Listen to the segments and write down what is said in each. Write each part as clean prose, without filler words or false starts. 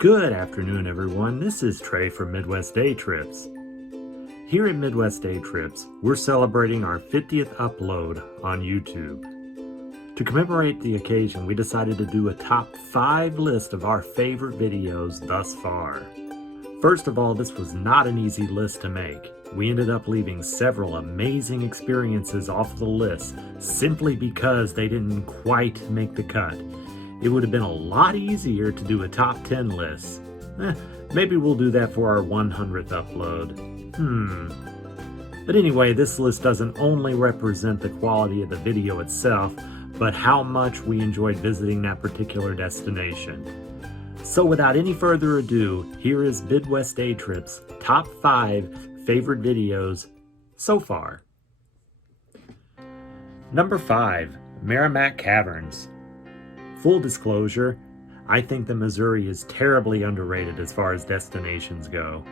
Good afternoon, everyone. This is Trey from Midwest Day Trips. Here at Midwest Day Trips, we're celebrating our 50th upload on YouTube. To commemorate the occasion, we decided to do a top 5 list of our favorite videos thus far. First of all, this was not an easy list to make. We ended up leaving several amazing experiences off the list simply because they didn't quite make the cut. It would have been a lot easier to do a top 10 list. Maybe we'll do that for our 100th upload. But anyway, this list doesn't only represent the quality of the video itself, but how much we enjoyed visiting that particular destination. So without any further ado, here is Midwest Day Trips' top 5 favorite videos so far. Number 5, Meramac Caverns. Full disclosure, I think that Missouri is terribly underrated as far as destinations go.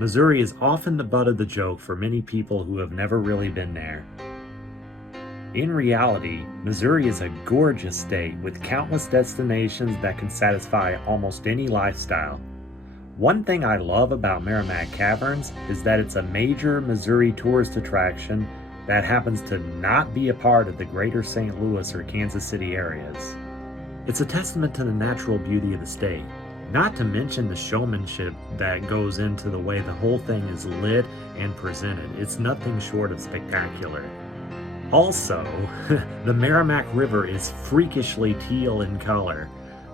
Missouri is often the butt of the joke for many people who have never really been there. In reality, Missouri is a gorgeous state with countless destinations that can satisfy almost any lifestyle. One thing I love about Meramac Caverns is that it's a major Missouri tourist attraction that happens to not be a part of the greater St. Louis or Kansas City areas. It's a testament to the natural beauty of the state, not to mention the showmanship that goes into the way the whole thing is lit and presented. It's nothing short of spectacular. Also, the Meramac River is freakishly teal in color.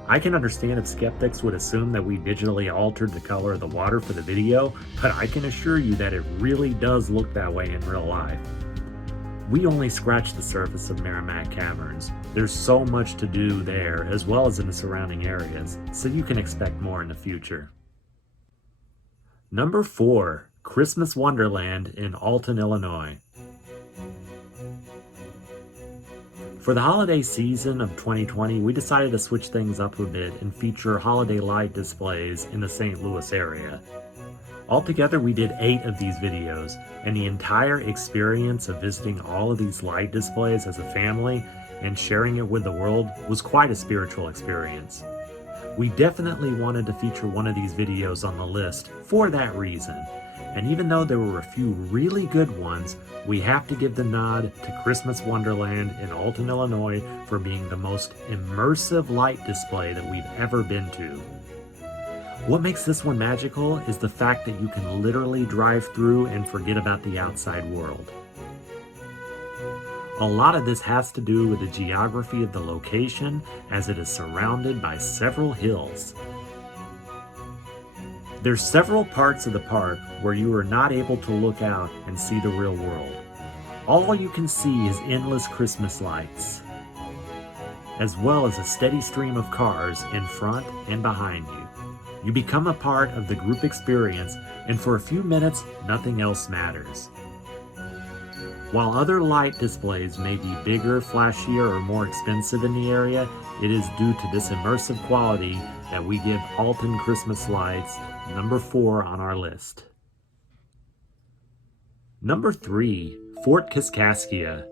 I can understand if skeptics would assume that we digitally altered the color of the water for the video, but I can assure you that it really does look that way in real life. We only scratched the surface of Meramac Caverns. There's so much to do there, as well as in the surrounding areas, so you can expect more in the future. Number 4, Christmas Wonderland in Alton, Illinois. For the holiday season of 2020, we decided to switch things up a bit and feature holiday light displays in the St. Louis area. Altogether, we did 8 of these videos, and the entire experience of visiting all of these light displays as a family and sharing it with the world was quite a spiritual experience. We definitely wanted to feature one of these videos on the list for that reason, and even though there were a few really good ones, we have to give the nod to Christmas Wonderland in Alton, Illinois for being the most immersive light display that we've ever been to. What makes this one magical is the fact that you can literally drive through and forget about the outside world. A lot of this has to do with the geography of the location, as it is surrounded by several hills. There's several parts of the park where you are not able to look out and see the real world. All you can see is endless Christmas lights, as well as a steady stream of cars in front and behind you. You become a part of the group experience, and for a few minutes, nothing else matters. While other light displays may be bigger, flashier, or more expensive in the area, it is due to this immersive quality that we give Alton Christmas lights number 4 on our list. Number 3, Fort Kaskaskia.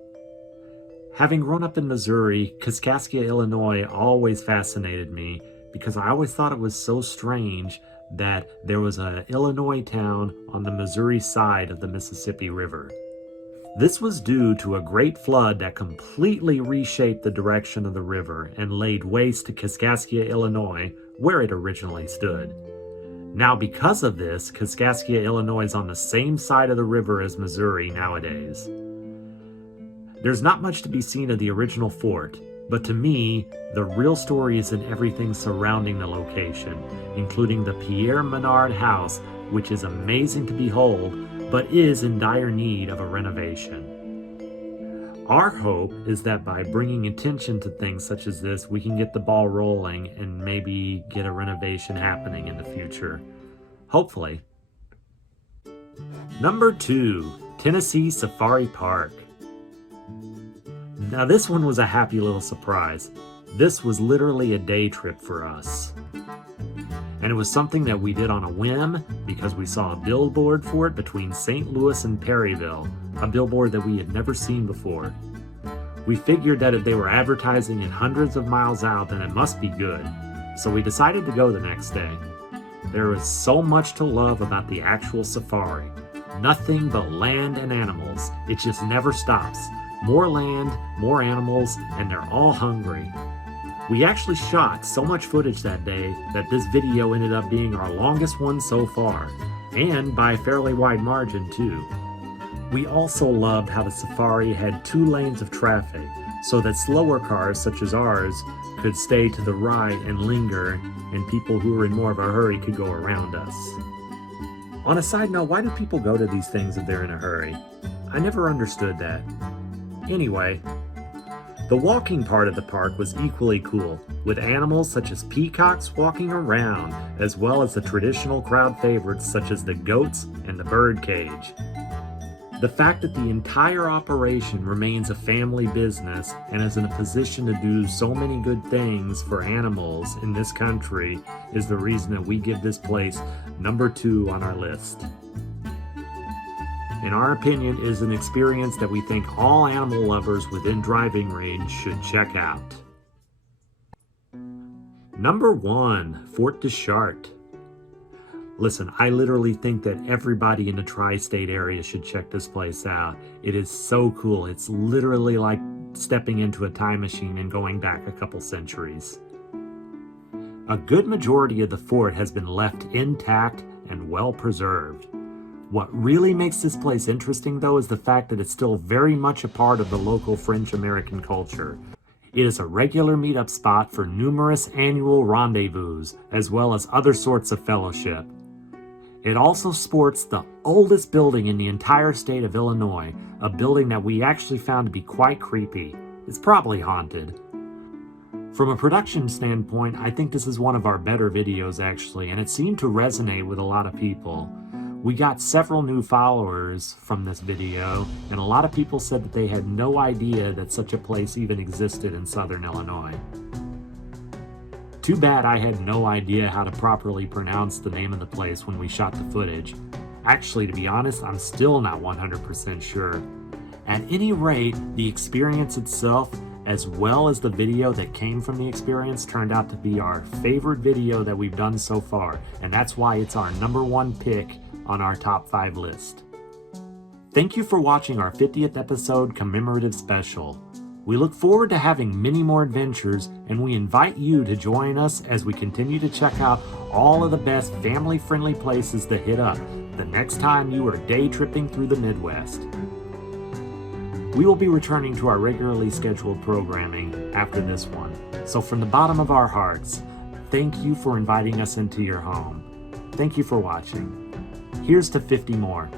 Having grown up in Missouri, Kaskaskia, Illinois always fascinated me because I always thought it was so strange that there was an Illinois town on the Missouri side of the Mississippi River. This was due to a great flood that completely reshaped the direction of the river and laid waste to Kaskaskia, Illinois, where it originally stood. Now, because of this, Kaskaskia, Illinois is on the same side of the river as Missouri nowadays. There's not much to be seen of the original fort, but to me, the real story is in everything surrounding the location, including the Pierre Menard House, which is amazing to behold, but is in dire need of a renovation. Our hope is that by bringing attention to things such as this, we can get the ball rolling and maybe get a renovation happening in the future. Hopefully. Number 2, Tennessee Safari Park. Now this one was a happy little surprise. This was literally a day trip for us. And it was something that we did on a whim because we saw a billboard for it between St. Louis and Prairieville, a billboard that we had never seen before. We figured that if they were advertising it hundreds of miles out, then it must be good. so we decided to go the next day. There is so much to love about the actual safari. Nothing but land and animals. It just never stops. More land, more animals, and they're all hungry. We actually shot so much footage that day that this video ended up being our longest one so far, and by a fairly wide margin too. We also loved how the safari had 2 lanes of traffic, so that slower cars such as ours could stay to the right and linger, and people who were in more of a hurry could go around us. On a side note, why do people go to these things if they're in a hurry? I never understood that. Anyway, the walking part of the park was equally cool, with animals such as peacocks walking around, as well as the traditional crowd favorites such as the goats and the bird cage. The fact that the entire operation remains a family business and is in a position to do so many good things for animals in this country is the reason that we give this place number 2 on our list. In our opinion, it is an experience that we think all animal lovers within driving range should check out. Number 1, Fort de Chartres. Listen, I literally think that everybody in the tri-state area should check this place out. It is so cool. It's literally like stepping into a time machine and going back a couple centuries. A good majority of the fort has been left intact and well preserved. What really makes this place interesting, though, is the fact that it's still very much a part of the local French-American culture. It is a regular meetup spot for numerous annual rendezvous, as well as other sorts of fellowship. It also sports the oldest building in the entire state of Illinois, a building that we actually found to be quite creepy. It's probably haunted. From a production standpoint, I think this is one of our better videos actually, and it seemed to resonate with a lot of people. We got several new followers from this video, and a lot of people said that they had no idea that such a place even existed in Southern Illinois. Too bad I had no idea how to properly pronounce the name of the place when we shot the footage. Actually, to be honest, I'm still not 100% sure. At any rate, the experience itself, as well as the video that came from the experience, turned out to be our favorite video that we've done so far, and that's why it's our number 1 pick on our top 5 list. Thank you for watching our 50th episode commemorative special. We look forward to having many more adventures, and we invite you to join us as we continue to check out all of the best family-friendly places to hit up the next time you are day tripping through the Midwest. We will be returning to our regularly scheduled programming after this one, so from the bottom of our hearts, thank you for inviting us into your home. Thank you for watching. Here's to 50 more.